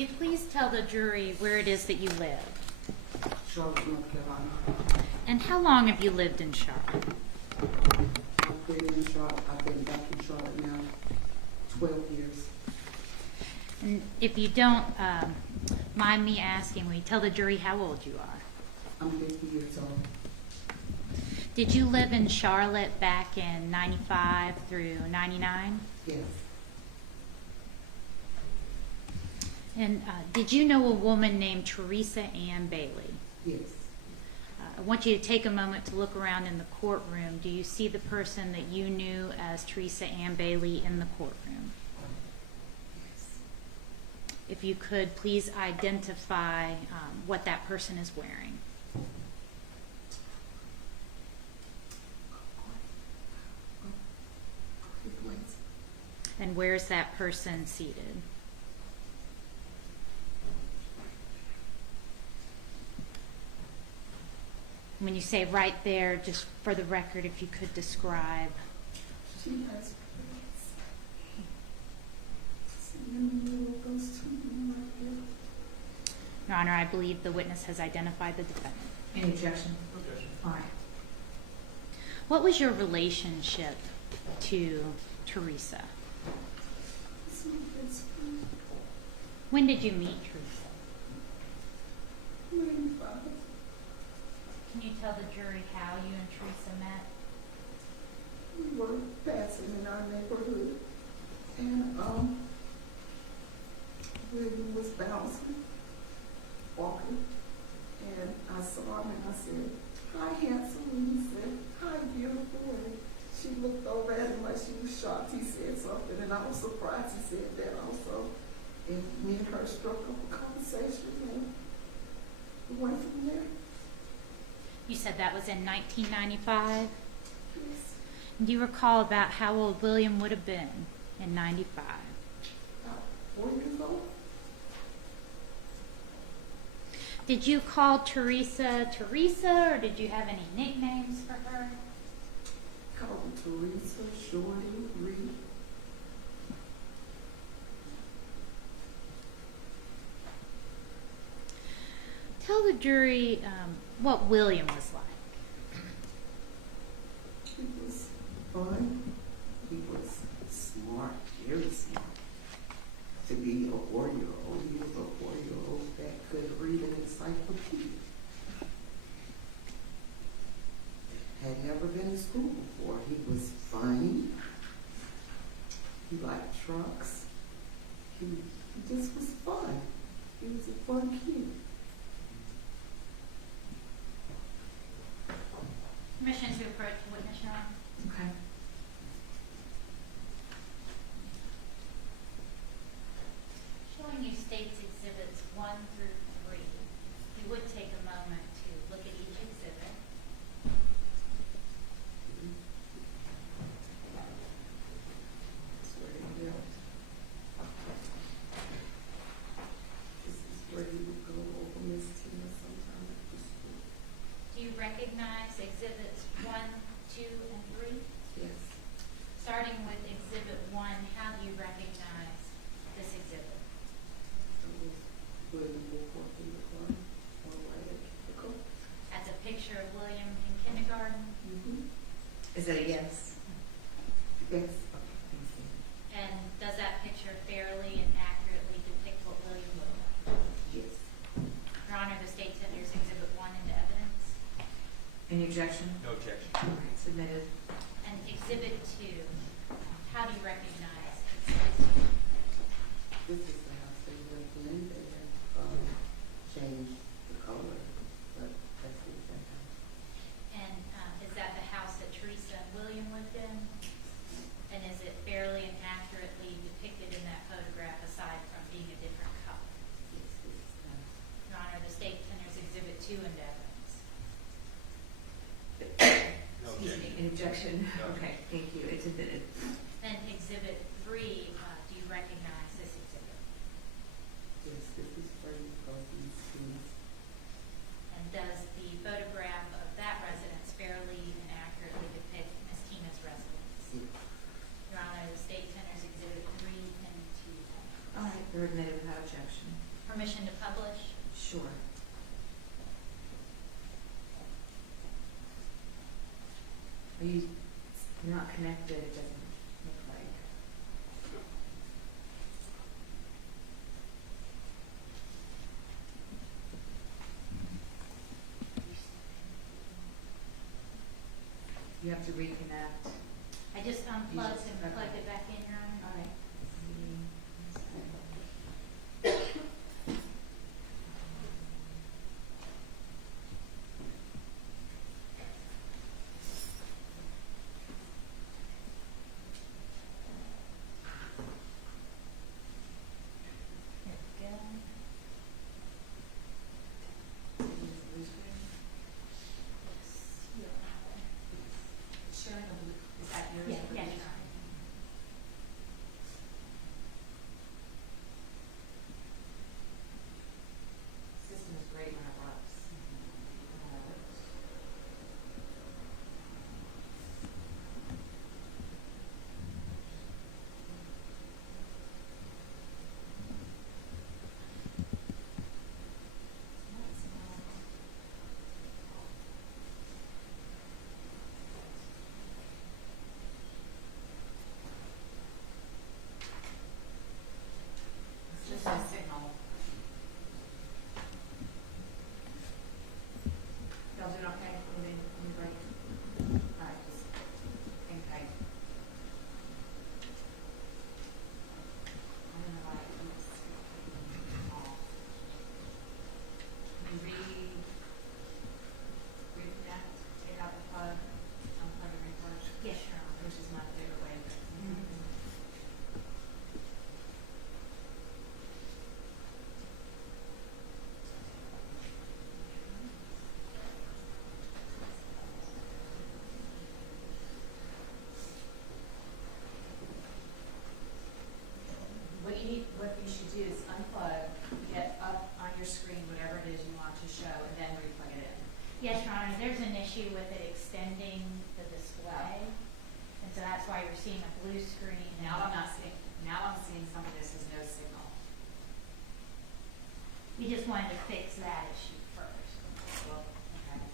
Would you please tell the jury where it is that you live? Charlotte, North Carolina. And how long have you lived in Charlotte? I've been in Charlotte. I've been back in Charlotte now 12 years. And if you don't mind me asking, will you tell the jury how old you are? I'm 50 years old. Did you live in Charlotte back in 95 through 99? Yes. And did you know a woman named Teresa Ann Bailey? Yes. I want you to take a moment to look around in the courtroom. Do you see the person that you knew as Teresa Ann Bailey in the courtroom? Yes. If you could, please identify what that person is wearing. And where's that person seated? When you say right there, just for the record, if you could describe. She has in the middle of those two men right here. Your Honor, I believe the witness has identified the defendant. Any objection? Objection. All right. What was your relationship to Teresa? It's my best friend. When did you meet Teresa? 95. Can you tell the jury how you and Teresa met? We were passing in our neighborhood, and William was bouncing, walking, and I saw him and I said, "Hi, handsome," and he said, "Hi, beautiful," and she looked over at him like she was shocked he said something, and I was surprised he said that also, and me and her struck up a conversation, and we went from there. You said that was in 1995. Yes, Do you recall about how old William would have been in 95? about 4 years old. Did you call Teresa Teresa, or did you have any nicknames for her? Called her Teresa, Shorty, Reed. Tell the jury what William was like. He was fun. He was smart, very smart. To be a 4-year-old, he was a 4-year-old that could read an encyclopedia. Had never been to school before. He was funny. He liked trucks. He just was fun. He was a fun kid. Permission to approach the witness, Your Honor. Okay. Showing you State's Exhibits 1 through 3, you would take a moment to look at each exhibit. That's where he lived. This is where he would go over Miss Tina sometime after school. Do you recognize Exhibits 1, 2, and 3? Yes. Starting with Exhibit 1, how do you recognize this exhibit? It was William Woolworth in the car, on the way to Chicago. That's a picture of William in kindergarten. Mm-hmm. Is it a yes? Yes. And does that picture fairly and accurately depict what William looked like? Yes. Your Honor, the State tenders Exhibit 1 into evidence. Any objection? No objection. All right, submitted. And Exhibit 2, how do you recognize Exhibit 2? This is the house they lived in. They had changed the color, but that's the exact house. And is that the house that Teresa and William lived in? And is it fairly and accurately depicted in that photograph aside from being a different color? Yes, this is the house. Your Honor, the State tenders Exhibit 2 into evidence. No Excuse me, objection. any objection? No. Okay, thank you. It's submitted. And Exhibit 3, do you recognize this exhibit? Yes, this is Freddie Cousins' keys. And does the photograph of that residence fairly and accurately depict Ms. Tina's residence? Yes. Your Honor, the State tenders Exhibit 3 and 2. All right, they're admitted without objection. permission to publish. Sure. Are you, you're not connected, it doesn't look like. You have to reconnect. I just unplugged and Okay. plugged it back in, Your Honor. All right. There we go. It's showing a blue, is that yours? Yeah, or yeah, yours? Your Honor. System is great when it works. It's just a signal. Y'all doing okay? Any break? All right, just hang tight. I don't know why it keeps off. Can you reconnect, take out the plug, unplug and replug? Yes, Your Honor. Which is my favorite way. What you should do is unplug, get up on your screen whatever it is you want to show, and then replug it in. Yes, Your Honor, there's an issue with it extending the display, and so that's why you're seeing a blue screen. Now I'm seeing some of this as no signal. We just wanted to fix that issue first. Well, okay.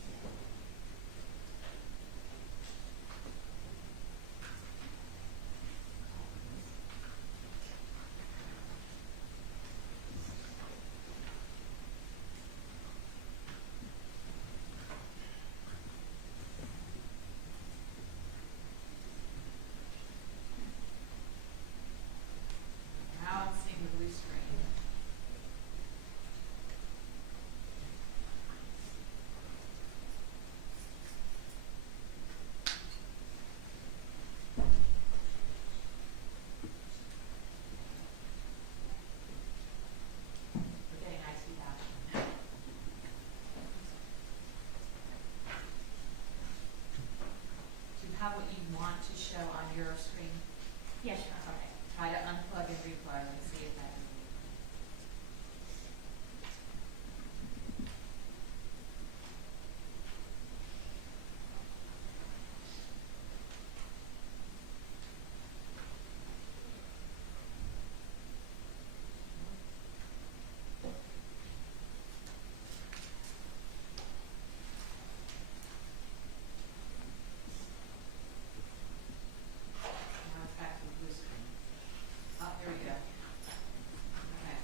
Now I'm seeing the blue screen. We're getting high speed action. Do you have what you want to show on your screen? Yes, Your Honor. Okay, try to unplug and replug and see if that. Now it's back to the blue screen. Oh, there we go. Okay.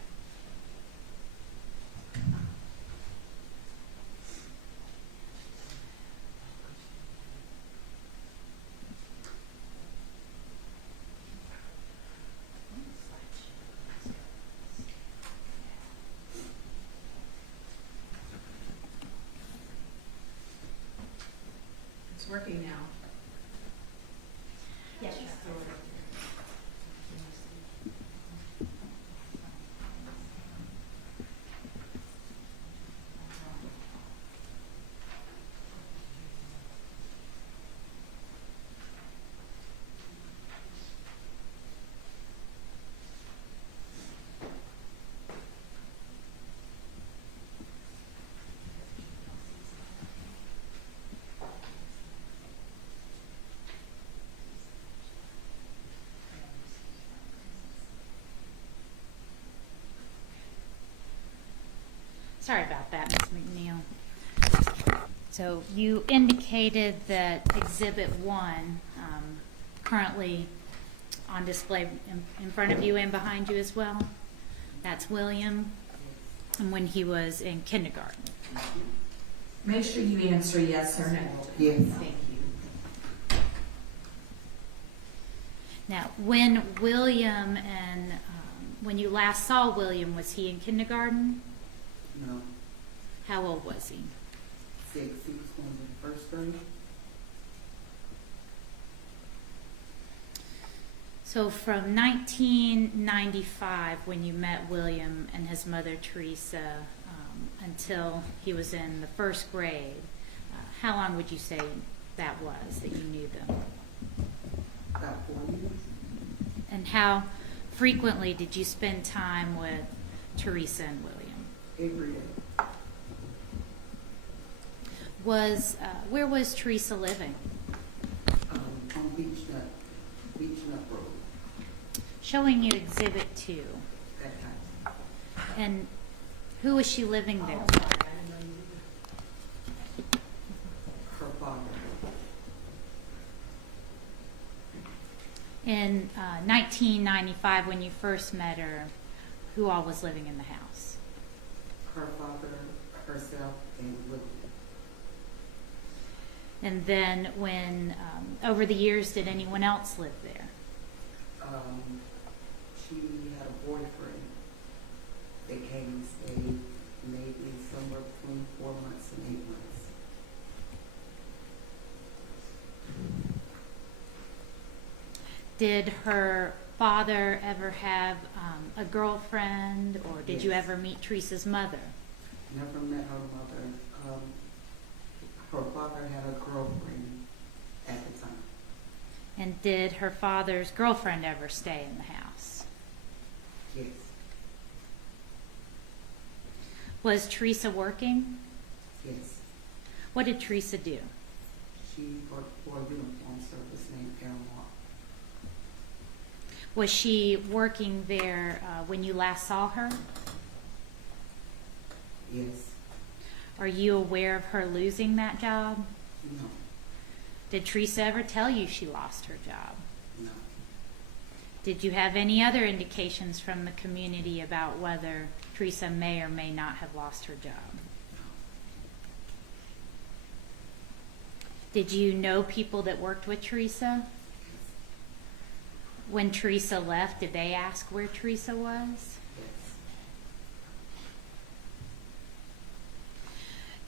It's working now. Yes, Your Honor. Sorry about that, Ms. McNeil. So you indicated that Exhibit 1, currently on display in front of you and behind you as well, that's William, and when he was in kindergarten. Make sure you answer yes or no. Yes. Thank you. Now, when William and when you last saw William, was he in kindergarten? No. How old was he? 6. He was going to the first grade. So from 1995, when you met William and his mother Teresa, until he was in the first grade, how long would you say that was that you knew them? About 4 years. And how frequently did you spend time with Teresa and William? Every day. Where was Teresa living? On Beach Nut Road. Showing you Exhibit 2. That time. And who was she living there with? Her father. In 1995, when you first met her, who all was living in the house? Her father, herself, and William. And then when, over the years, did anyone else live there? She had a boyfriend that came and stayed maybe somewhere between 4 months and 8 months. Did her father ever have a girlfriend, or did you Yes. ever meet Teresa's mother? Never met her mother. Her father had a girlfriend at the time. And did her father's girlfriend ever stay in the house? Yes. Was Teresa working? Yes. What did Teresa do? She worked for a uniform service named Airmark. Was she working there when you last saw her? Yes. Are you aware of her losing that job? No. Did Teresa ever tell you she lost her job? No. Did you have any other indications from the community about whether Teresa may or may not have lost her job? Did you know people that worked with Teresa? When Teresa left, did they ask where Teresa was? Yes.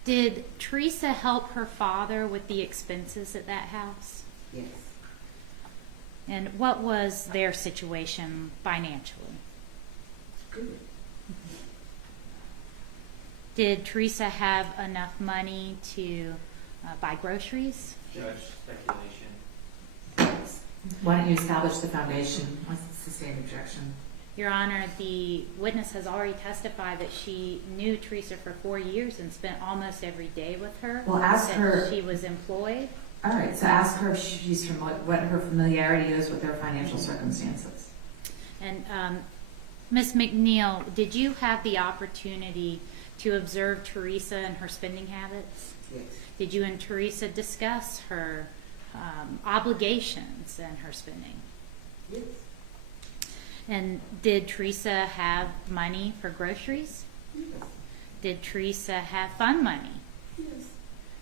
Did Teresa help her father with the expenses at that house? Yes. And what was their situation financially? Good. Did Teresa have enough money to buy groceries? Judge, speculation. Yes. Why don't you establish the foundation? What's the sustained objection? Your Honor, the witness has already testified that she knew Teresa for 4 years and spent almost every day with her. Well, ask that her- She was employed. All right, so ask her if she's from what her familiarity is with their financial circumstances. And Ms. McNeil, did you have the opportunity to observe Teresa and her spending habits? Yes. Did you and Teresa discuss her obligations and her spending? Yes. And did Teresa have money for groceries? Yes. Did Teresa have fun money? Yes.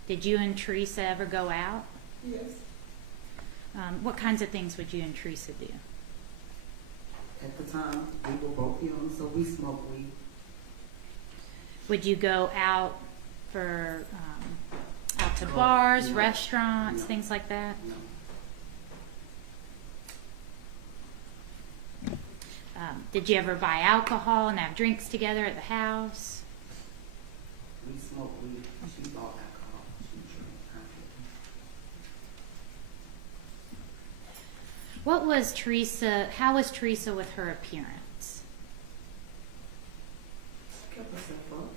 Did you and Teresa ever go out? Yes. What kinds of things would you and Teresa do? At the time, we were both young, so we smoked weed. Would you go out for out to No, bars, no, restaurants, no. things like that? No. Did you ever buy alcohol and have drinks together at the house? We smoked weed. She bought alcohol. She drank. What was Teresa? How was Teresa with her appearance? She kept herself up.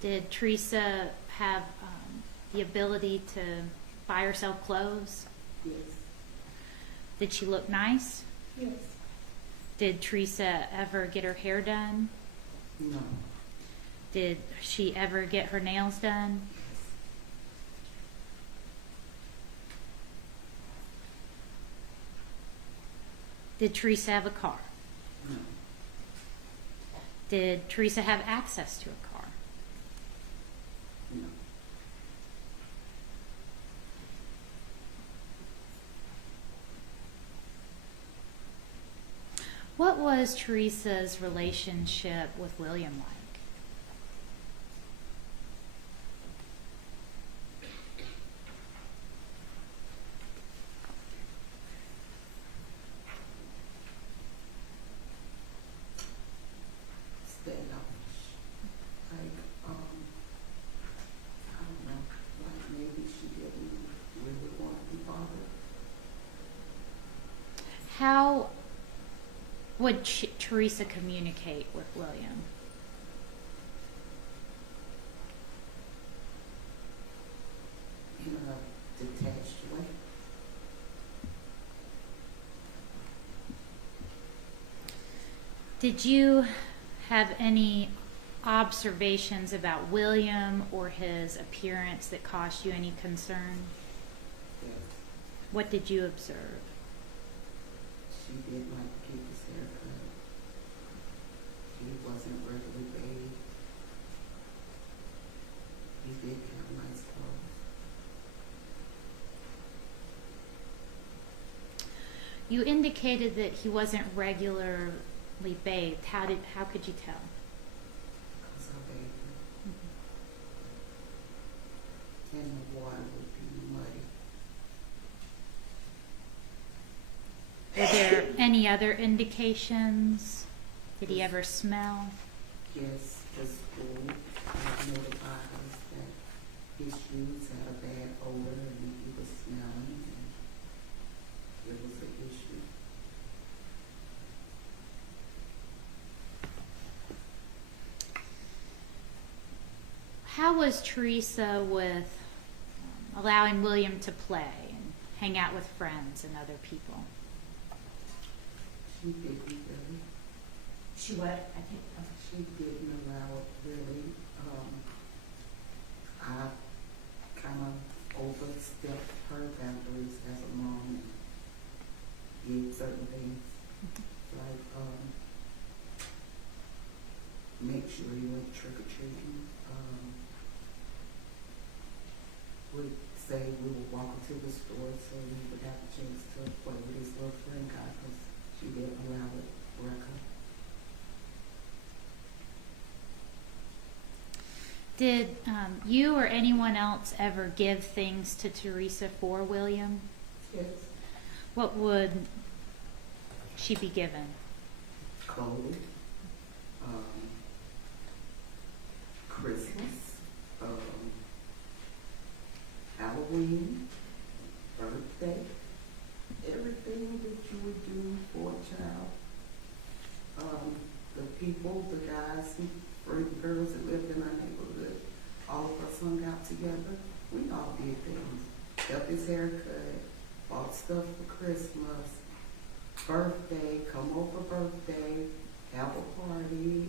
Did Teresa have the ability to buy herself clothes? Yes. Did she look nice? Yes. Did Teresa ever get her hair done? No. Did she ever get her nails done? Did Teresa have a car? No. Did Teresa have access to a car? No. What was Teresa's relationship with William like? Standoffish. Like, I don't know, like maybe she didn't really want to be bothered. How would Teresa communicate with William? In a detached way. Did you have any observations about William or his appearance that caused you any concern? Yes. What did you observe? She didn't like to keep his hair cut. He wasn't regularly bathed. He did have nice clothes. You indicated that he wasn't regularly bathed. How could you tell? Because I bathed him. And the water would be muddy. Were there any other indications? Did he ever smell? Yes, the school notified us that his shoes had a bad odor and he was smelling and it was an issue. How was Teresa with allowing William to play and hang out with friends and other people? She didn't really. She what? I think. She didn't allow it really. I kind of overstepped her boundaries as a mom and did certain things like make sure he went trick or treating. Would say we would walk into the store so we would have a chance to play with his little friend guy because she didn't allow it. Rebecca. Did you or anyone else ever give things to Teresa for William? Yes. What would she be given? Clothes, Christmas, Halloween, birthday, everything that you would do for a child. The people, the guys, and girls that lived in our neighborhood, all of us hung out together. We all did things. Helped his haircut, bought stuff for Christmas, birthday, come over birthday, have a party.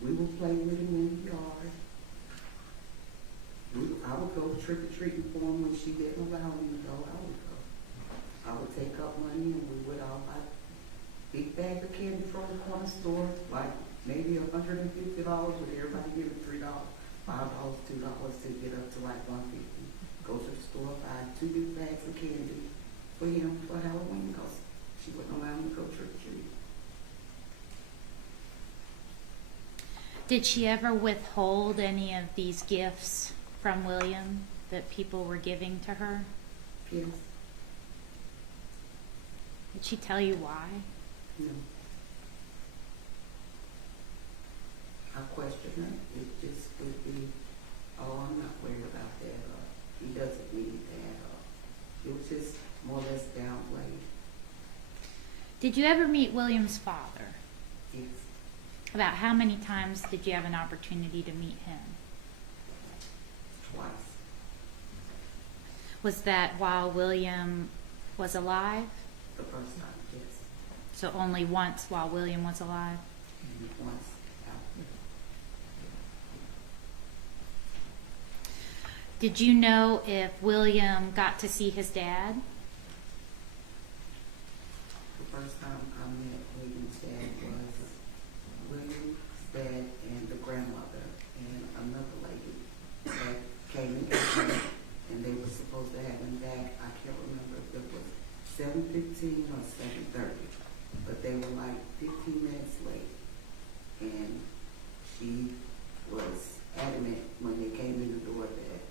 We would play with him in the yard. I would go trick or treating for him when she didn't allow me to go. I would go. I would take up money and we would all buy big bag of candy from the corner store, like maybe $150 with everybody giving $3, $5, $2 to get up to like $150. Go to the store, buy 2 big bags of candy for him for Halloween because she wouldn't allow me to go trick or treat. Did she ever withhold any of these gifts from William that people were giving to her? Yes. Did she tell you why? No. I question her. It just would be, oh, I'm not worried about that. He doesn't need that. It was just more or less downplayed. Did you ever meet William's father? Yes. About how many times did you have an opportunity to meet him? Twice. Was that while William was alive? The first time, yes. So only once while William was alive? And once after. Did you know if William got to see his dad? The first time I met William's dad was William's dad and the grandmother and another lady that came and got him, and they were supposed to have him back. I can't remember if it was 7:15 or 7:30, but they were like 15 minutes late. And she was adamant when they came in the door that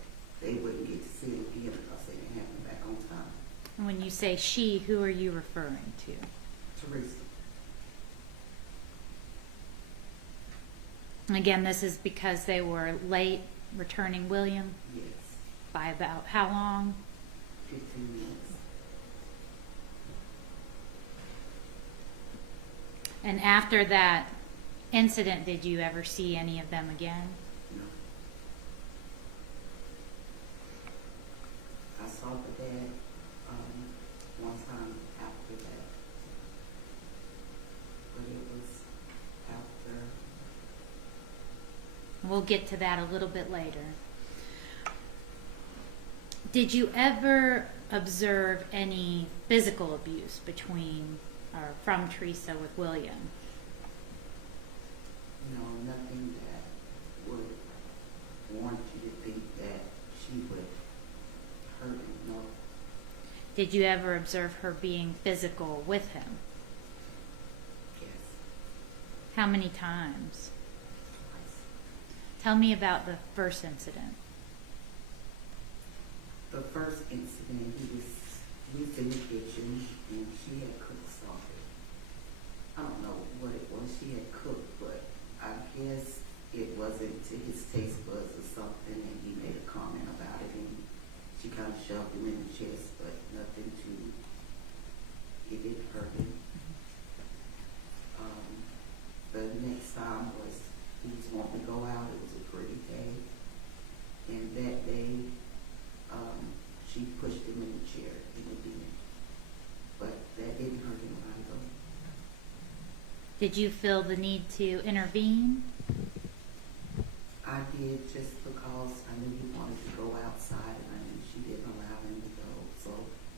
they wouldn't get to see him again because they didn't have him back on time. And when you say she, who are you referring to? Teresa. And again, this is because they were late returning William Yes, by about how long? 15 minutes. And after that incident, did you ever see any of them again? No. I saw the dad one time after that, but it was after. We'll get to that a little bit later. Did you ever observe any physical abuse between or from Teresa with William? No, nothing that would warrant you to think that she would hurt him. No. Did you ever observe her being physical with him? Yes. How many times? Twice. Tell me about the first incident. The first incident, he was in the kitchen and she had cooked something. I don't know what it was she had cooked, but I guess it wasn't to his taste buds or something, and he made a comment about it, and she kind of shoved him in the chest, but nothing it didn't hurt him. The next time was he was wanting to go out. It was a pretty day, and that day she pushed him in the chair in the den, but that didn't hurt him either. Did you feel the need to intervene? I did, just because I knew he wanted to go outside and I knew she didn't allow him to go. So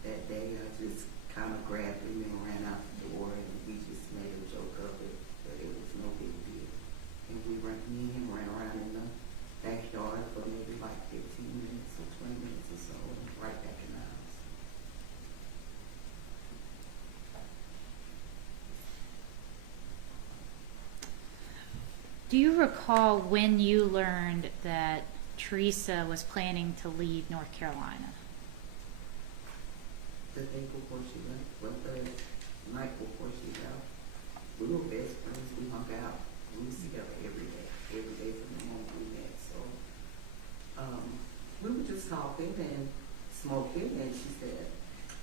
that day I just kind of grabbed him and ran out the door, and we just made a joke of it, that it was no big deal. And me and him ran around in the backyard for maybe like 15 minutes or 20 minutes or so, and right back in the house. Do you recall when you learned that Teresa was planning to leave North Carolina? The day before she left, well, the night before she left, we were best friends. We hung out. We was together every day from the moment we met. So we were just talking and smoking, and she said,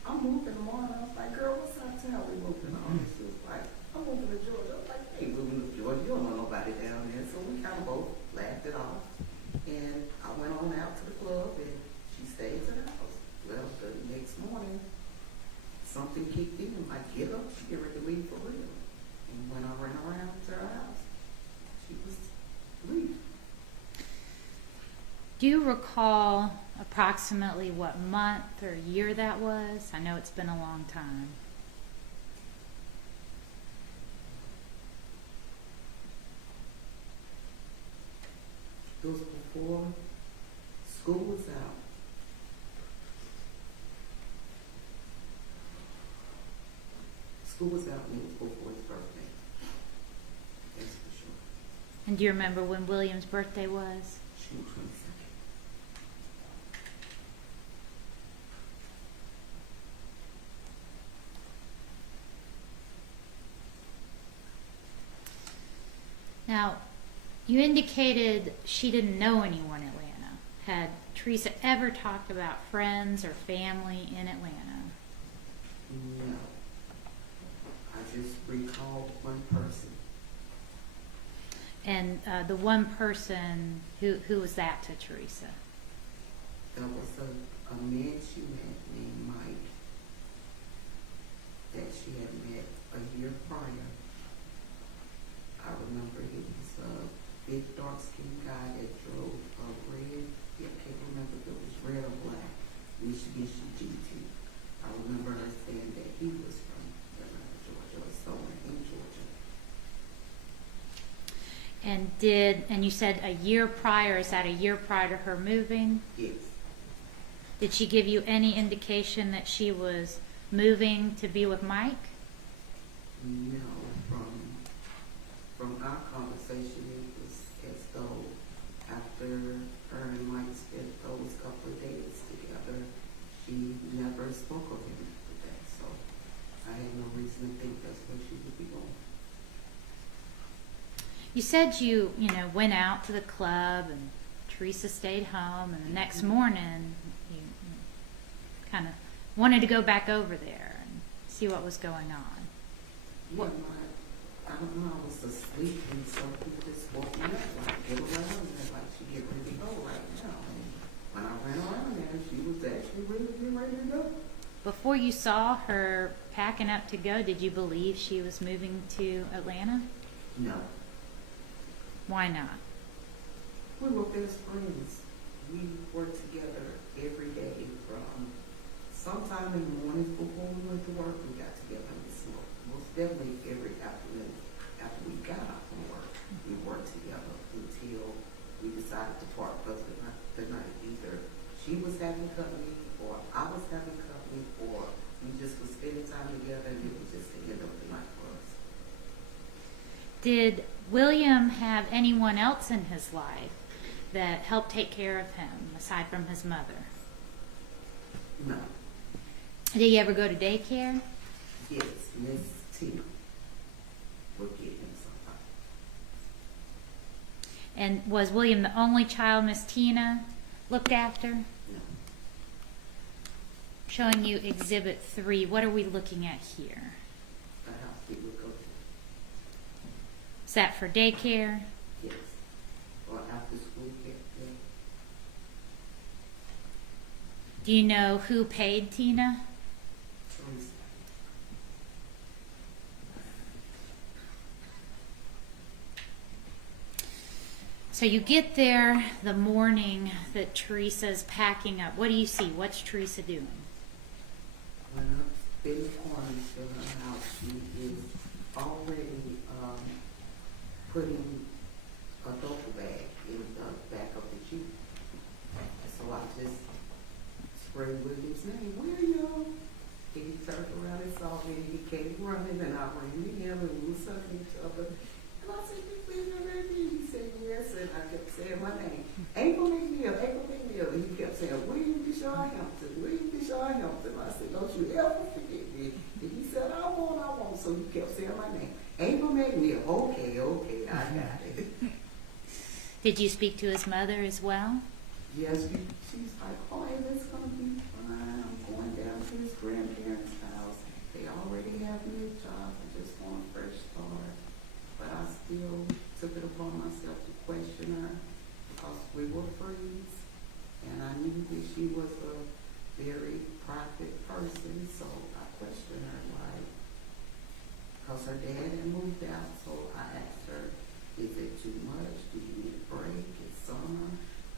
"I'm moving tomorrow." And I was like, "Girl, what's out of town we moving on?" And she was like, "I'm moving to Georgia." I was like, "Hey, moving to Georgia? You don't know nobody down there." So we kind of both laughed it off. And I went on out to the club, and she stayed to the house. Well, the next morning, something kicked in. I'm like, "Get up, she get ready to leave for real." And when I ran around to her house, she was leaving. Do you recall approximately what month or year that was? I know it's been a long time. It was before school was out. School was out, and it was before his birthday. That's for sure. And do you remember when William's birthday was? June 22nd. Now, you indicated she didn't know anyone in Atlanta. Had Teresa ever talked about friends or family in Atlanta? No. I just recalled one person. And the one person, who was that to Teresa? There was a man she met named Mike that she had met a year prior. I remember he was a big dark-skinned guy that drove a red Yeah, I can't remember if it was red or black, Mitsubishi GT. I remember her saying that he was from Atlanta, Georgia, or somewhere in Georgia. And you said a year prior, is that a year prior to her moving? Yes. Did she give you any indication that she was moving to be with Mike? No, from our conversation, it was as though after her and Mike spent those couple of days together, she never spoke of him after that. So I had no reason to think that's where she would be going. You said you went out to the club and Teresa stayed home, and the next morning you kind of wanted to go back over there and see what was going on. Yeah, I don't know, I was asleep and so he just woke me up, like, get around there, like she get ready to go right now. And when I ran around there, she was actually really getting ready to go. Before you saw her packing up to go, did you believe she was moving to Atlanta? No. Why not? We were best friends. We were together every day from sometime in the mornings before we went to work. We got together and smoked. Most definitely every afternoon after we got out from work. We worked together until we decided to part because the night either she was having company or I was having company or we just was spending time together and it was just the end of the night for us. Did William have anyone else in his life that helped take care of him aside from his mother? No. Did he ever go to daycare? Yes, Miss Tina would get him sometimes. And was William the only child Miss Tina looked after? No. Showing you Exhibit 3. What are we looking at here? The house he would go to. Is that for daycare? Yes. Or after school care. Yeah. Do you know who paid Tina? Teresa. So you get there the morning that Teresa's packing up. What do you see? What's Teresa doing? When I in the corner to her house, she is already putting a duffel bag in the back of the Jeep. So I just sprayed William's name, William. And he turned around and saw me and he came running and I ran to him and we was hugging each other. And I said, "You please never me?" He said, "Yes," and I kept saying my name. Abel McNeil, Abel McNeil. And he kept saying, "William Deshaw Hampton, William Deshaw Hampton." I said, "Don't you ever forget me." And he said, I won't. So he kept saying my name. Abel McNeil. Okay, I got it. Did you speak to his mother as well? Yes, she's like, "Oh, it's gonna be fine. I'm going down to his grandparents' house. They already have new jobs. I just want a fresh start." But I still took it upon myself to question her because we were friends, and I knew that she was a very private person. So I questioned her, like, because her dad had moved out. So I asked her, "Is it too much? Do you need a break? It's summer.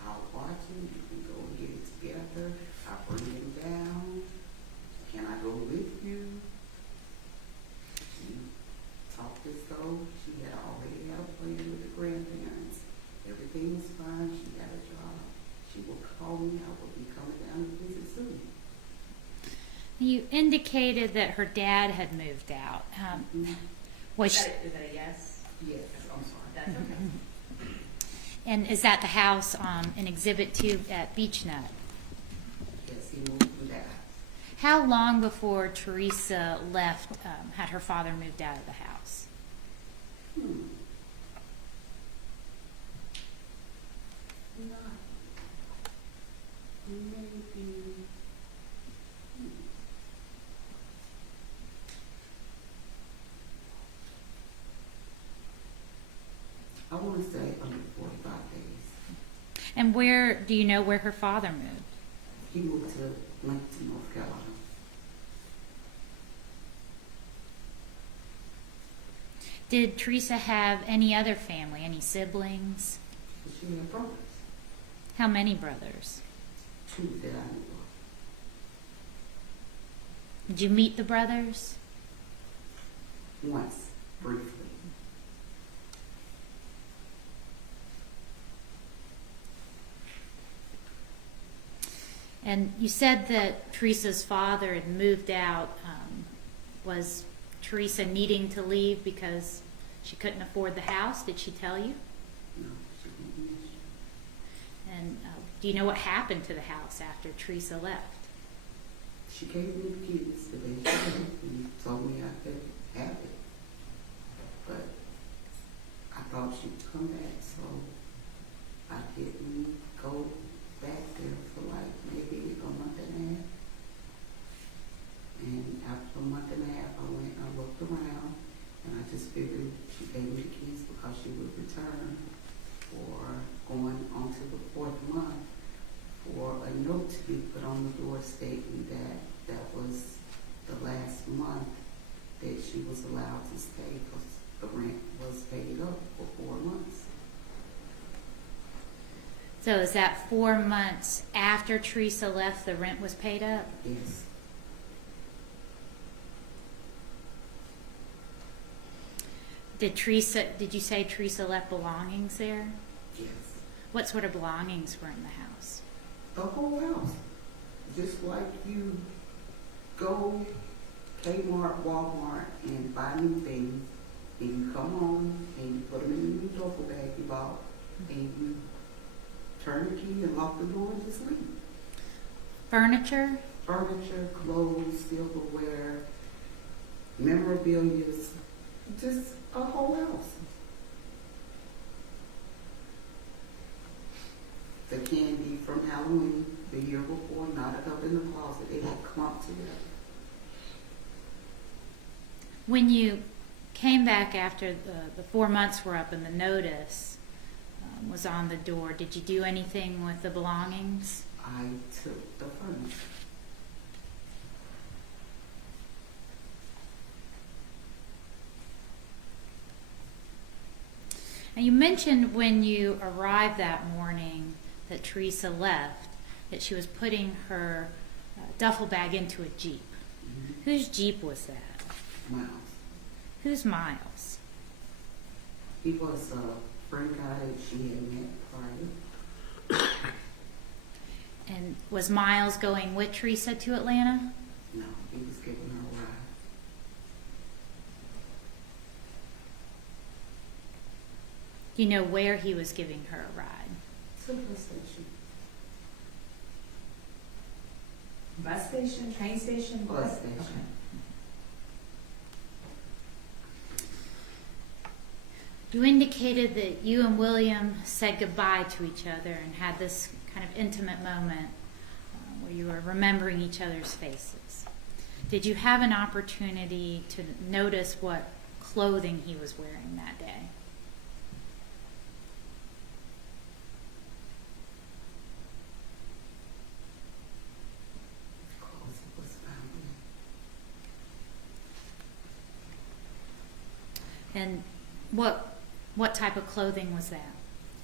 I'll watch him. You can go and get it together. I'll bring him down. Can I go with you?" She talked as though she had already had a plan with the grandparents. Everything was fine. She had a job. She would call me. I would be coming down to visit soon. You indicated that her dad had moved out. Was she, Is that a yes? Yes, I'm sorry. That's okay. and is that the house in Exhibit 2 at Beech Nut? Yes, he moved through that house. How long before Teresa left had her father moved out of the house? Not maybe. I want to say under 45 days. And where do you know where her father moved? He moved to Lincoln, North Carolina. Did Teresa have any other family, any siblings? She had brothers. How many brothers? 2 that I knew Did you meet the brothers? of. Once, briefly. And you said that Teresa's father had moved out. Was Teresa needing to leave because she couldn't afford the house? Did she tell you? No, she didn't mention. And do you know what happened to the house after Teresa left? She gave me the keys the day she left and told me I could have it. But I thought she'd come back, so I didn't go back there for like maybe a month and a half. And after a month and a half, I went and I looked around, and I just figured she gave me the keys because she would return for going on to the 4th month for a note to be put on the door stating that that was the last month that she was allowed to stay because the rent was paid up for 4 months. So is that 4 months after Teresa left, the rent was paid up? Yes. Did you say Teresa left belongings there? Yes. What sort of belongings were in the house? The whole house. Just like you go Kmart, Walmart, and buy new things, and you come home and you put them in the new duffel bag you bought, and you turn the key and lock the door and just leave. Furniture? Furniture, clothes, silverware, memorabilia, just a whole house. The candy from Halloween the year before, knotted up in the closet, it had clumped together. When you came back after the 4 months were up and the notice was on the door, did you do anything with the belongings? I took the furniture. And you mentioned when you arrived that morning that Teresa left, that she was putting her duffel bag into a Jeep. Whose Jeep was that? Miles. Who's Miles? He was a friend guy that she had met prior. And was Miles going with Teresa to Atlanta? No, he was giving her a ride. Do you know where he was giving her a ride? To the station. Bus station, train station? Bus what? station. Okay. You indicated that you and William said goodbye to each other and had this kind of intimate moment where you were remembering each other's faces. Did you have an opportunity to notice what clothing he was wearing that day? Clothes was found in. And what type of clothing was that?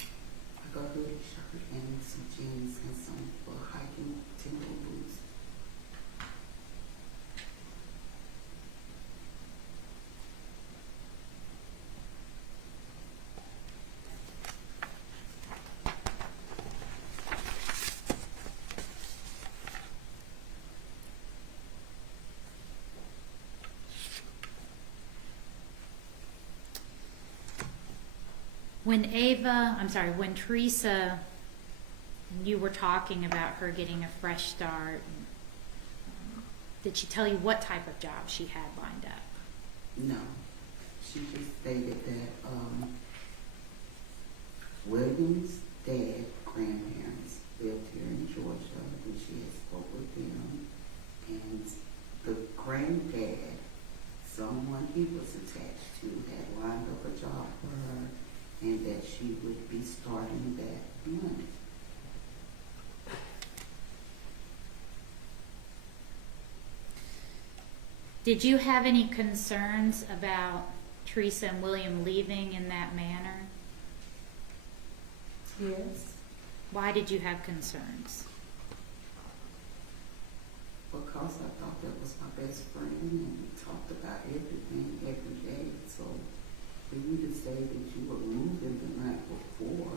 I got a hoodie shirt and some jeans and some hiking timber boots. When Teresa, you were talking about her getting a fresh start, did she tell you what type of job she had lined up? No, she just stated that William's dad, grandparents, lived here in Georgia, and she had spoke with them, and the granddad, someone he was attached to, had lined up a job for her, and that she would be starting that month. Did you have any concerns about Teresa and William leaving in that manner? Yes, Why did you have concerns? Because I thought that was my best friend and we talked about everything every day. So for you to say that you were moving the night before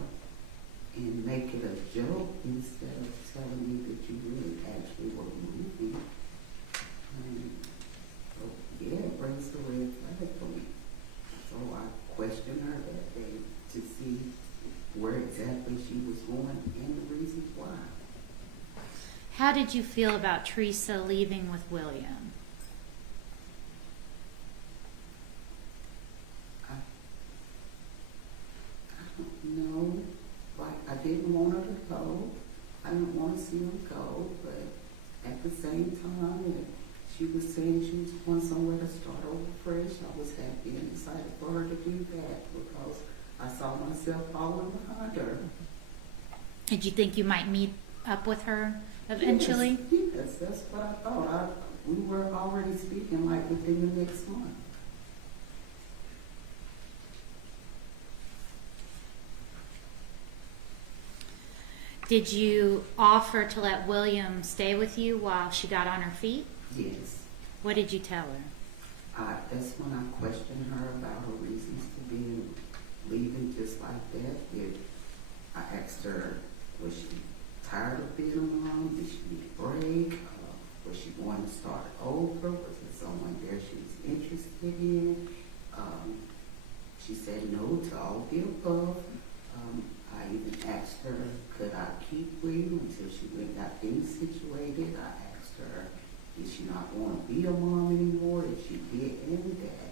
and make it a joke instead of telling me that you really actually were moving, so yeah, it brings the red flag for me. So I questioned her that day to see where exactly she was going and the reasons why. How did you feel about Teresa leaving with William? I don't know. Like, I didn't want her to go. I didn't want to see him go, but at the same time, if she was saying she was going somewhere to start over fresh, I was happy and excited for her to do that because I saw myself following behind her. Did you think you might meet up with her eventually? Yes, that's what I thought. We were already speaking like within the next month. Did you offer to let William stay with you while she got on her feet? Yes. What did you tell her? That's when I questioned her about her reasons for leaving just like that. I asked her, was she tired of being a mom? Did she need a break? Was she going to start over? Was there someone there she was interested in? She said no to all the above. I even asked her, could I keep William until she went got things situated? I asked her, did she not want to be a mom anymore? If she did end that,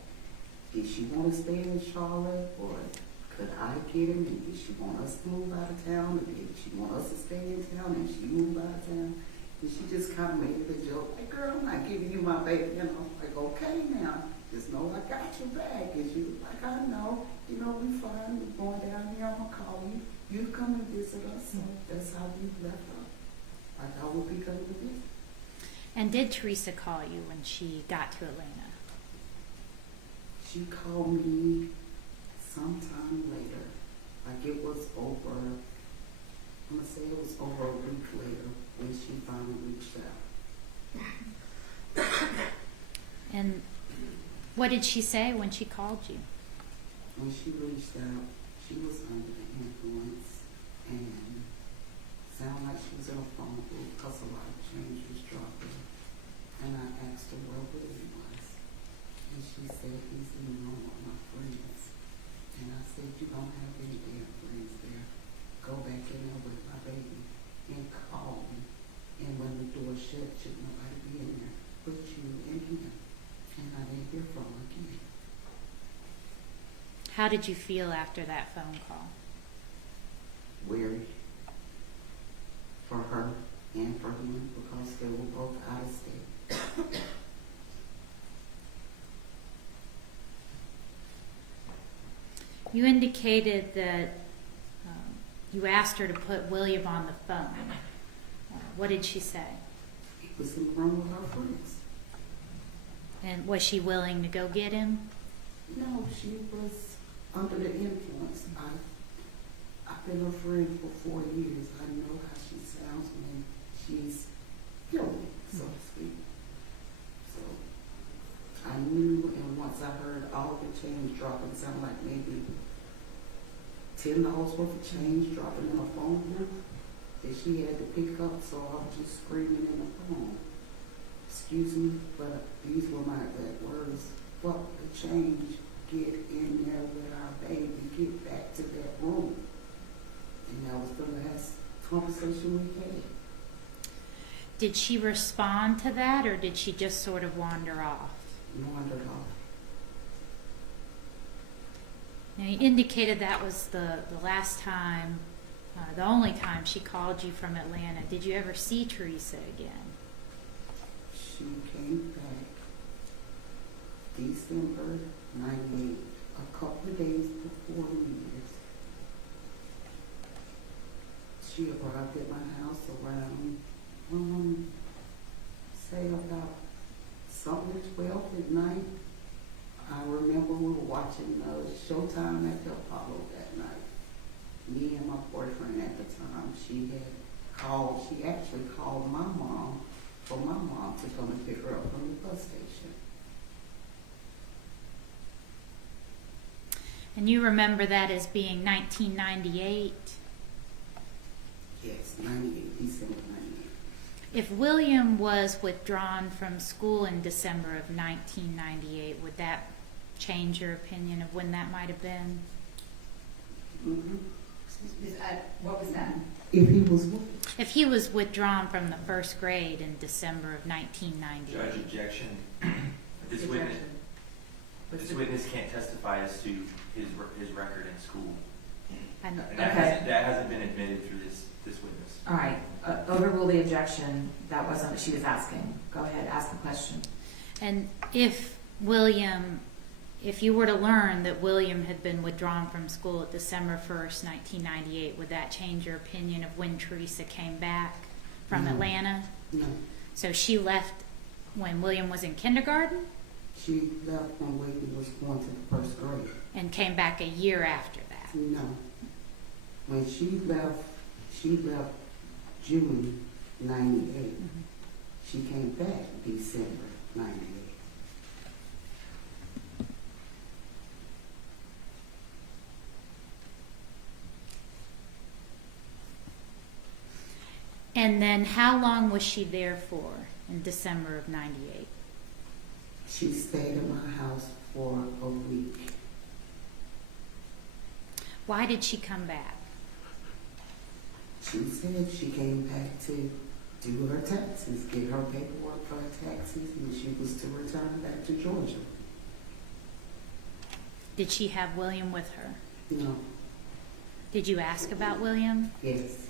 did she want to stay in Charlotte, or could I get him? And did she want us to move out of town? And did she want us to stay in town and she moved out of town? And she just kind of made it a joke, like, girl, I'm not giving you my baby. And I was like, okay now, just know I got your back. And she was like, I know, we fine. We're going down here, I'm going to call you. You come and visit us. So that's how we left off. Like I will be coming to visit. And did Teresa call you when she got to Atlanta? She called me sometime later. Like it was over, I'm going to say it was over a week later when she finally reached out. And what did she say when she called you? When she reached out, she was under the influence and sounded like she was in a phone booth because a lot of change was dropping. And I asked her where Willie was. And she said, he's in the room with my friends. And I said, you don't have any damn friends there. Go back in there with my baby and call me. And when the door shut, should nobody be in there but you and him. And I didn't hear from her again. How did you feel after that phone call? Weary for her and for him because they were both out of state. You indicated that you asked her to put William on the phone. What did she say? He was in the room with her friends. And was she willing to go get him? No, she was under the influence. I've been her friend for 4 years. I know how she sounds when she's guilty, so to speak. So I knew, and once I heard all the change dropping, sounded like maybe $10 worth of change dropping in her phone booth that she had to pick up, so I was just screaming in the phone. Excuse me, but these were my exact words. Fuck the change. Get in there with our baby. Get back to that room. And that was the last conversation we had. Did she respond to that, or did she just sort of wander off? Wandered off. Now, you indicated that was the last time, the only time she called you from Atlanta. Did you ever see Teresa again? She came back December 98, a couple of days before New Year's. She arrived at my house around, say about something 12 at night. I remember we were watching Showtime at the Apollo that night. me and my boyfriend at the time, she actually called my mom for my mom to come and pick her up from the bus station. And you remember that as being 1998? Yes, 98, December 98. If William was withdrawn from school in December of 1998, would that change your opinion of when that might have been? Mm-hmm. What was that? If he was what? If he was withdrawn from the first grade in December of 1998. Judge, objection. This witness can't testify as to his record in school. And And Okay. that hasn't been admitted through this witness. All right, overrule the objection. That wasn't what she was asking. Go ahead, ask the question. And if you were to learn that William had been withdrawn from school at December 1st, 1998, would that change your opinion of when Teresa came back from No. Atlanta? No, So she left when William was in kindergarten she left when William was going to the first grade. and came back a year after that. No. When she left June 98. She came back December 98. And then how long was she there for in December of 98? She stayed in my house for a week. Why did she come back? She said she came back to do her taxes, get her paperwork for her taxes, and she was to return back to Georgia. Did she have William with her? No, Did you ask about William? yes.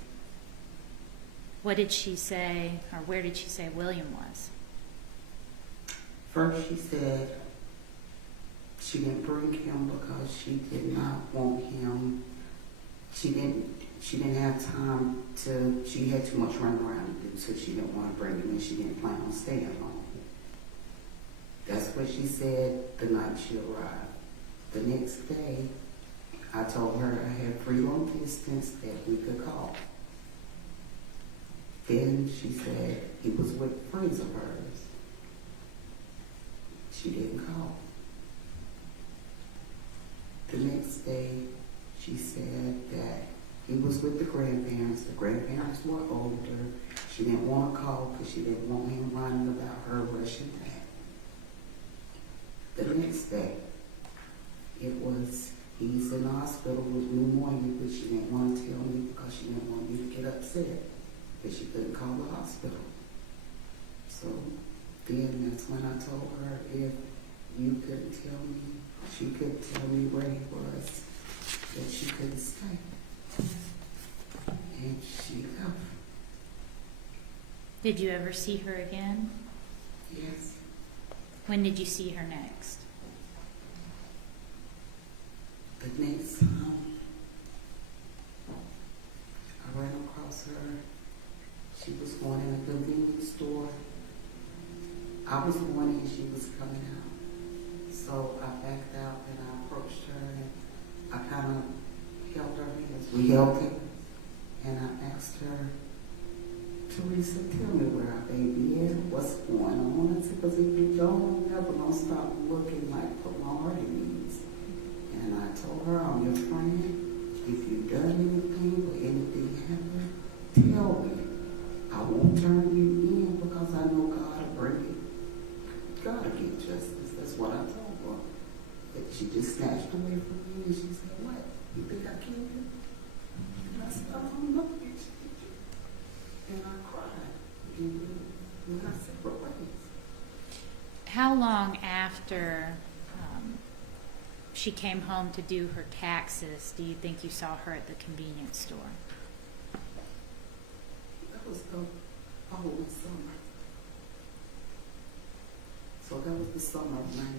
What did she say, or where did she say William was? First she said she didn't bring him because she did not want him. She didn't have time to, she had too much running around to do, so she didn't want to bring him and she didn't plan on staying home. That's what she said the night she arrived. The next day, I told her I had free long distance that we could call. Then she said he was with friends of hers. She didn't call. The next day, she said that he was with the grandparents. The grandparents were older. She didn't want to call because she didn't want him running about her rushing back. The next day, it was, he's in the hospital with pneumonia, but she didn't want to tell me because she didn't want me to get upset. But she couldn't call the hospital. So then that's when I told her if you couldn't tell me, she couldn't tell me where he was, that she couldn't stay. And she left. Did you ever see her again? Yes. When did you see her next? The next time I ran across her, she was going in a convenience store. I was going in, she was coming out. So I backed out and I approached her and I kind of held her hands. We held hands and I asked her, Teresa, tell me where our baby is, what's going on. I said, because if you don't, I'm never going to stop looking like put my heart at ease. And I told her, I'm your friend. If you've done anything or anything happened, tell me. I won't turn you in because I know God will bring it. God will get justice. That's what I told her. But she just snatched away from me and she said, what? You think I killed you? And I said, I don't know, bitch. And I cried. And we went our separate ways. How long after she came home to do her taxes do you think you saw her at the convenience store? That was the whole summer. So that was the summer of 99.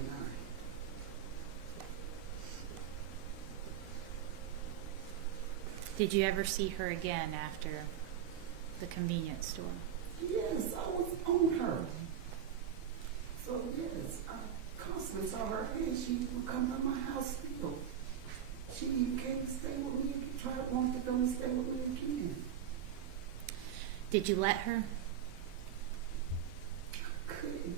Did you ever see her again after the convenience store? Yes, I was on her. So yes, I constantly saw her and she would come to my house still. She came to stay with me and wanted them to stay with me again. Did you let her? Couldn't.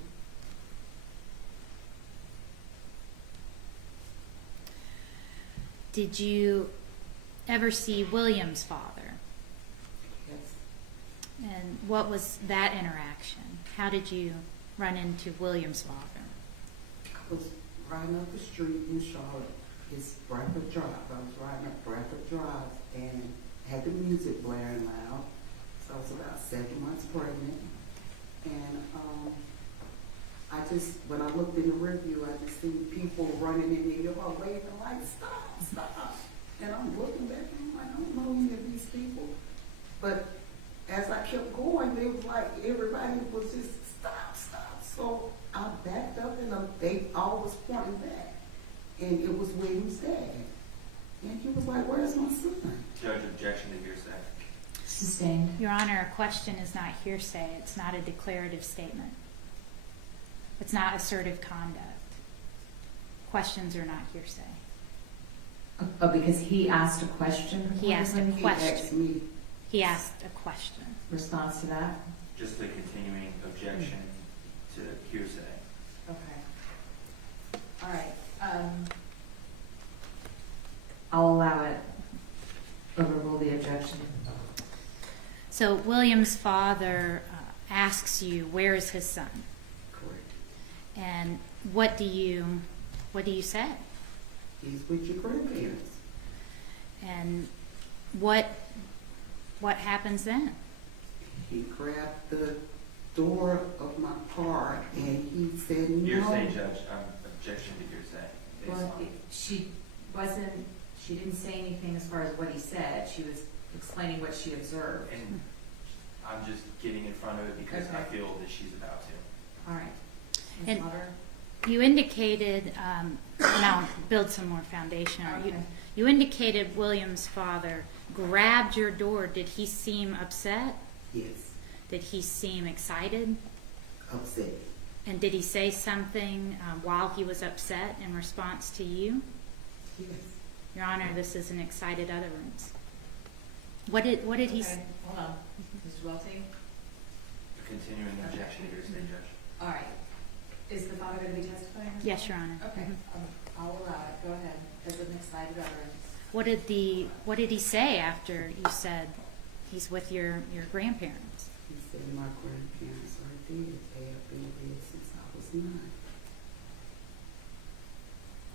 Did you ever see William's father? Yes. And what was that interaction? How did you run into William's father? I was riding up the street in Charlotte. It's Bradford Drive. I was riding up Bradford Drive and had the music blaring loud. So I was about 7 months pregnant. And when I looked in the rearview, I just seen people running in the yard waving like, stop, stop. And I'm looking back and I'm like, I don't know any of these people. But as I kept going, they was like, everybody was just, stop, stop. So I backed up and they all was pointing back. And it was William's dad. And he was like, where's my son? Judge, objection to hearsay. Sustained. Your Honor, a question is not hearsay. It's not a declarative statement. It's not assertive conduct. Questions are not hearsay. Oh, because he asked a question? He asked a reportedly? He asked question. me. He asked a question. Response to that? Just a continuing objection to hearsay. Okay. All right, I'll allow it. Overrule the objection. So William's father asks you, where is his son? Correct. And what do you say? He's with your grandparents. And what happens then? He grabbed the door of my car and he said no. Hearsay, Judge, objection to hearsay. Based Well, on- she didn't say anything as far as what he said. She was explaining what she observed. And I'm just getting in front of it because I Okay. feel that she's about to. All right. Ms. And- Lauder? You indicated, now build some more foundation. Okay. You indicated William's father grabbed your door. Did he seem upset? Yes, Did he seem excited? upset. And did he say something while he was upset in response to you? Yes. Your Honor, this is an excited utterance. What did he okay, hold on. Mr. Welty? A continuing objection to hearsay, Judge. All right. Is the father going to be testifying? Yes, Your Honor. Okay, Mhm. I'll allow it. Go ahead. As an excited utterance. What did he say after you said he's with your grandparents? He said my grandparents are dead. They have been dead since I was 9.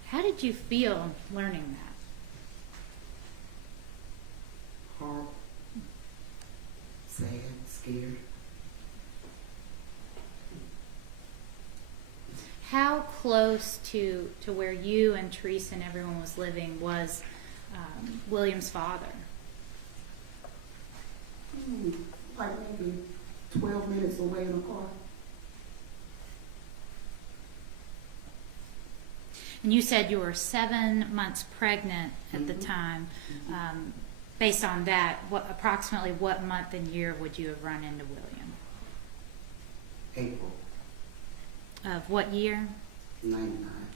How did you feel learning that? Horrible, sad, scared. How close to where you and Teresa and everyone was living was William's father? Like maybe 12 minutes away in a car. And you said you were 7 months pregnant at the Mhm. time. Based on that, approximately what month and year would you have run into William? April Of what year? 99.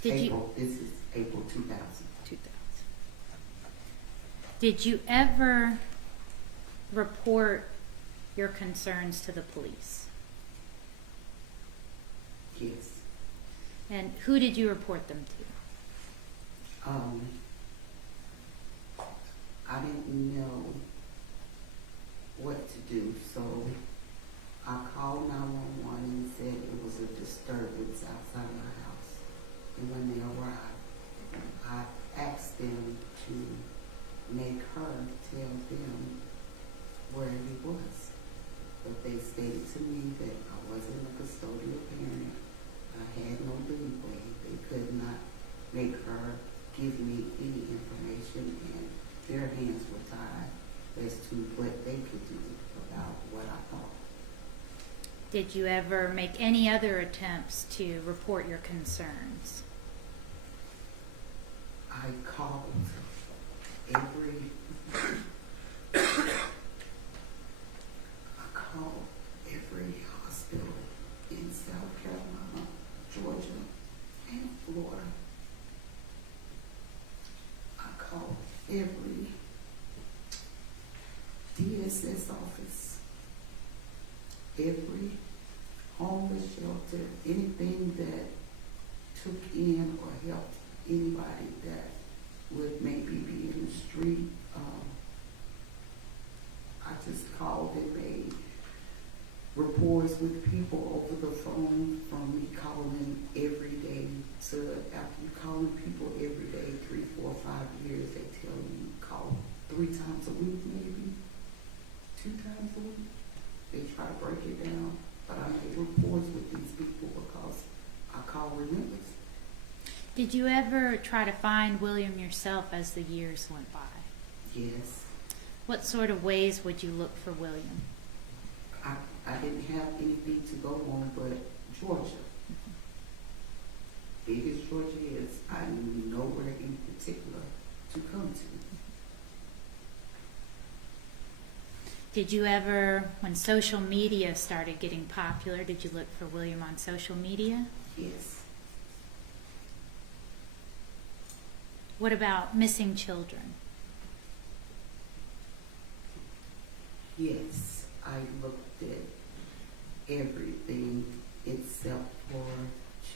Did you? April, this is April 2000. 2000. Did you ever report your concerns to the police? Yes. And who did you report them to? I didn't know what to do, so I called 911 and said it was a disturbance outside my house. And when they arrived, I asked them to make her tell them where he was. But they stated to me that I wasn't a custodial parent. I had no leeway. They could not make her give me any information, and their hands were tied as to what they could do about what I thought. Did you ever make any other attempts to report your concerns? I called every hospital in South Carolina, Georgia, and Florida. every DSS office, every homeless shelter, anything that took in or helped anybody that would maybe be in the street. I just called and made reports with people over the phone, from me calling every day to after you calling people every day, 3, 4, 5 years, they tell you call 3 times a week, maybe 2 times a week. They try to break it down, but I make reports with these people because I call relentless. Did you ever try to find William yourself as the years went by? Yes, What sort of ways would you look for William? I didn't have anything to go on but Georgia. Big as Georgia is, I knew nowhere in particular to come to. Did you ever, when social media started getting popular, did you look for William on social media? Yes, What about missing children? yes, I looked at everything except for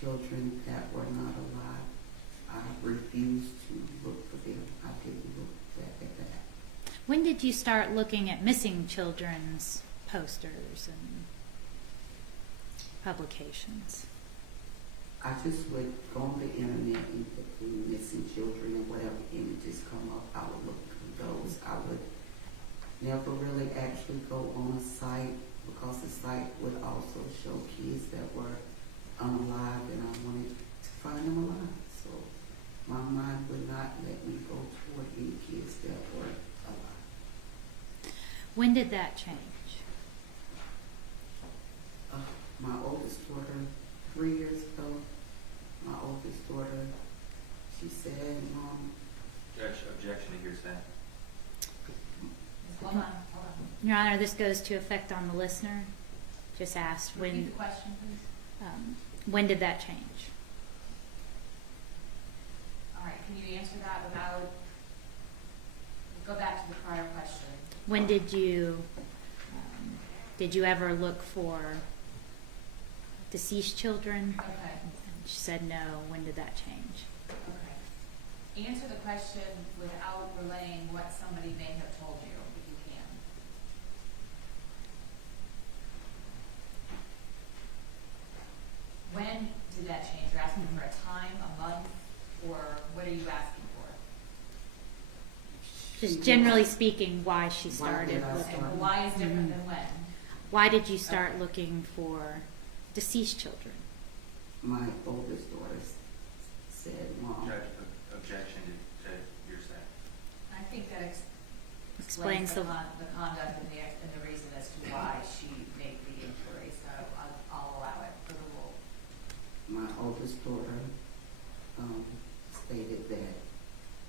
children that were not alive. I refused to look for them. I didn't look back at that. When did you start looking at missing children's posters and publications? I just would go on the internet and put in missing children and whatever images come up, I would look through those. I would never really actually go on a site because the site would also show kids that were unalive, and I wanted to find them alive. So my mind would not let me go toward any kids that were alive. When did that change? My oldest daughter, 3 years ago, my oldest daughter, she said, Mom, Judge, objection to hearsay. Hold on. Your Honor, this goes to effect on the listener. Just asked Repeat the question, please. when did that change? All right, can you answer that without, go back to the prior question. When did you ever look for deceased children? Okay, And she said no. When did that change? okay. Answer the question without relaying what somebody may have told you, if you can. When did that change? You're asking for a time, a month, or what are you asking for? Just generally speaking, why she Why started did I looking. start? And why is different than when? Why did you start looking for deceased children? my oldest daughter said, Mom, Judge, objection to hearsay. I think that Explains the. the conduct and the reason as to why she made the inquiry, so I'll allow it for the rule. my oldest daughter stated that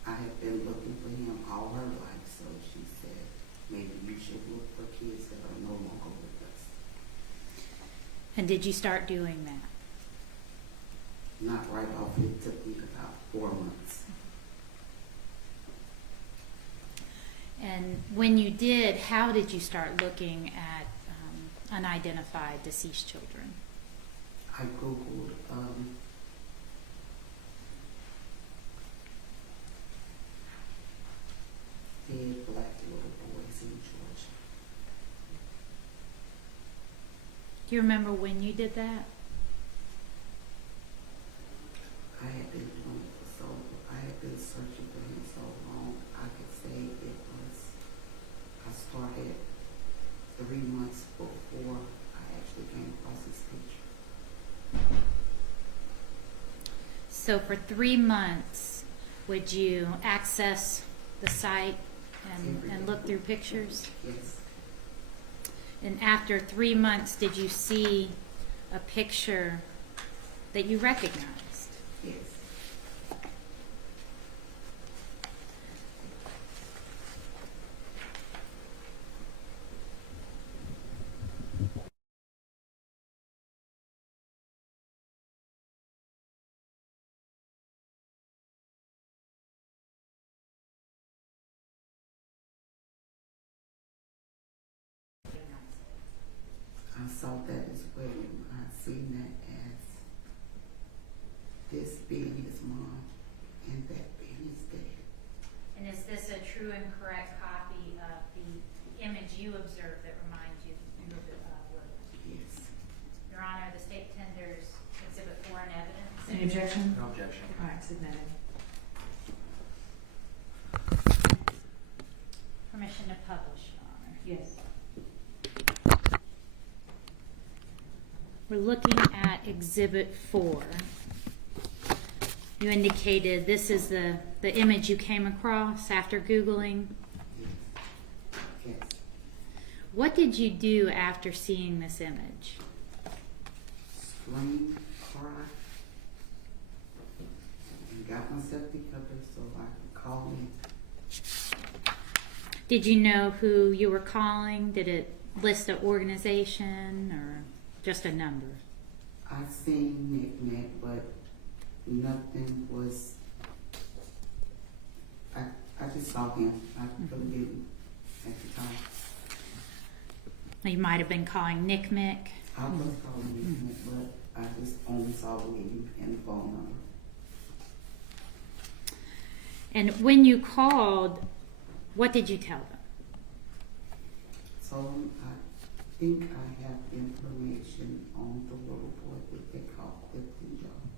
I had been looking for him all her life, so she said, maybe you should look for kids that are no longer with us. And did you start doing that? Not right off, it took me about 4 months. And when you did, how did you start looking at unidentified deceased children? I Googled dead black little boys in Georgia. Do you remember when you did that? I had been doing it for so, I had been searching for him so long, I could say it was, I started 3 months before I actually came across his picture. So for 3 months, would you access the site and look through pictures? Yes, And after 3 months, did you see a picture that you recognized? yes. saw that as well. I seen that as this being his mom and that being his dad. And is this a true and correct copy of the image you observed that reminds you of William? Yes. Your Honor, the state tenders Exhibit 4 in evidence. Any objection? No objection. All right, submitted. Permission to publish, Your Honor. Yes. We're looking at Exhibit 4. You indicated this is the image you came across after Googling. Yes. Yes. What did you do after seeing this image? Scream, cry, and got myself together so I could call in. Did you know who you were calling? Did it list an organization or just a number? I seen Nick, but nothing was. I just saw him. I really didn't at the time. You might have been calling Nick Mick. I was calling Nick, but I just only saw William and the phone number. And when you called, what did you tell them? So I think I have information on the little boy that they call Clifton John.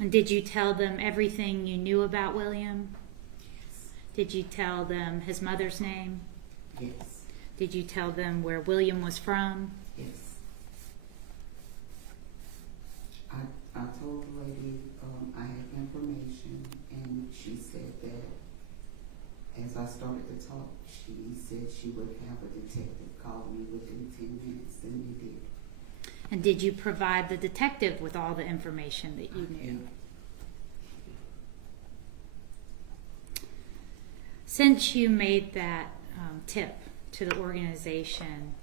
And did you tell them everything you knew about William? Yes. Did you tell them his mother's name? Yes. Did you tell them where William was from? Yes. I told the lady I had information, and she said that as I started to talk, she said she would have a detective call me within 10 minutes, and he did. And did you provide the detective with all the information that you knew? Since you made that tip to the organization,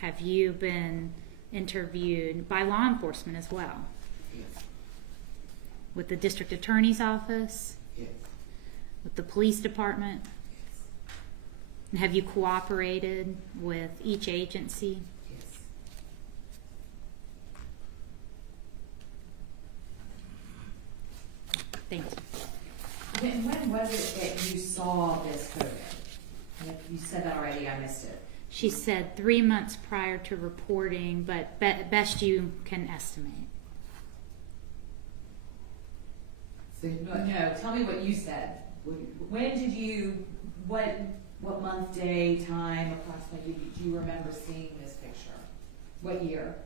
have you been interviewed by law enforcement as well? Yes. With the district attorney's office? Yes. With the police department? Yes. And have you cooperated with each agency? Yes. Thank you. When was it that you saw this photo? And if you said that already, I missed it. She said 3 months prior to reporting, but best you can estimate. No, tell me what you said. When did you, what month, day, time approximately do you remember seeing this picture? What year?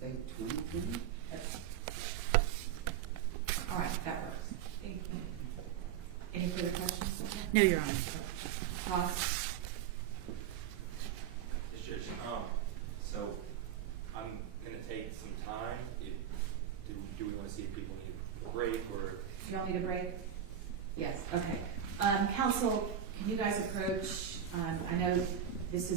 Say 2020. All right, that works. Thank you. Any further questions? No, Your Honor. Ross? Yes, Judge. So I'm gonna take some time. Do we want to see if people need a break or? Y'all need a break? Yes, okay. Council, can you guys approach, I know